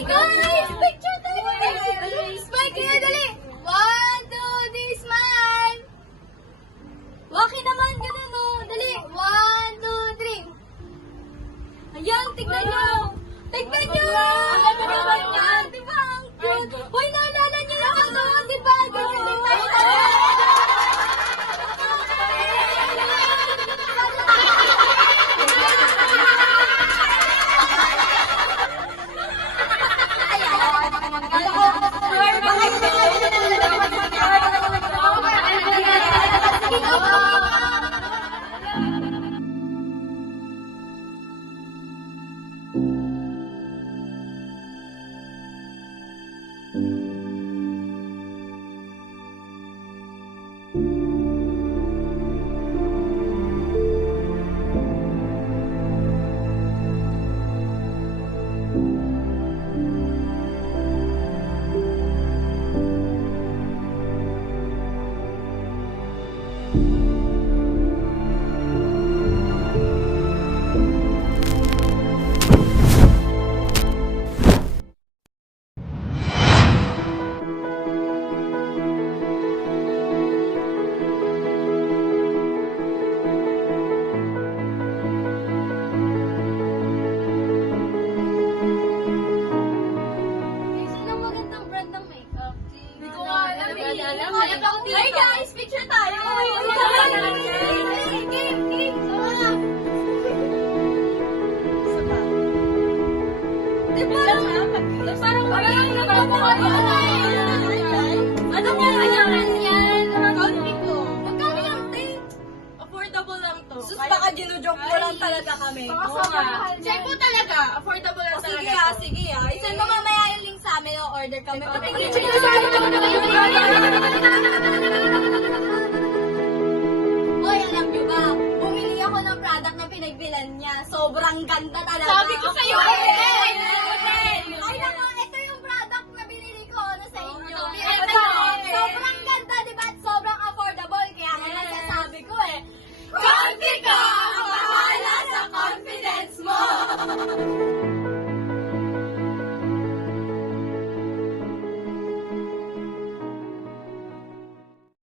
Guys, picture tayo! Smile kayo, dali! 1, 2, 3, smile! Waki naman, ganun o. Dali, 1, 2, 3. Ayan, tignan nyo! Tignan nyo! Ang ganda naman yan, di ba? Ang cute! Hoy, naalala nyo yung ano, di ba? Ganyan tayo sa Hey guys, picture tayo! Diba? Parang ano nga yan? County ko. Magkano yung tent? Affordable lang to. Sus, baka ginujoke mo lang talaga kami. Check po talaga. Affordable lang talaga. Sige ah. Isan mo mamaya yung link sa amin, o-order kami. Hoy, alam nyo ba? Bumili ako ng product na pinagbilan niya. Sobrang ganda talaga. Sabi ko sa'yo eh! Ay naku, ito yung product na binili ko sa inyo. Ito. Sobrang ganda, di ba? At sobrang affordable. Kaya nga nasasabi ko eh. Confident ka! Bahala sa confidence mo!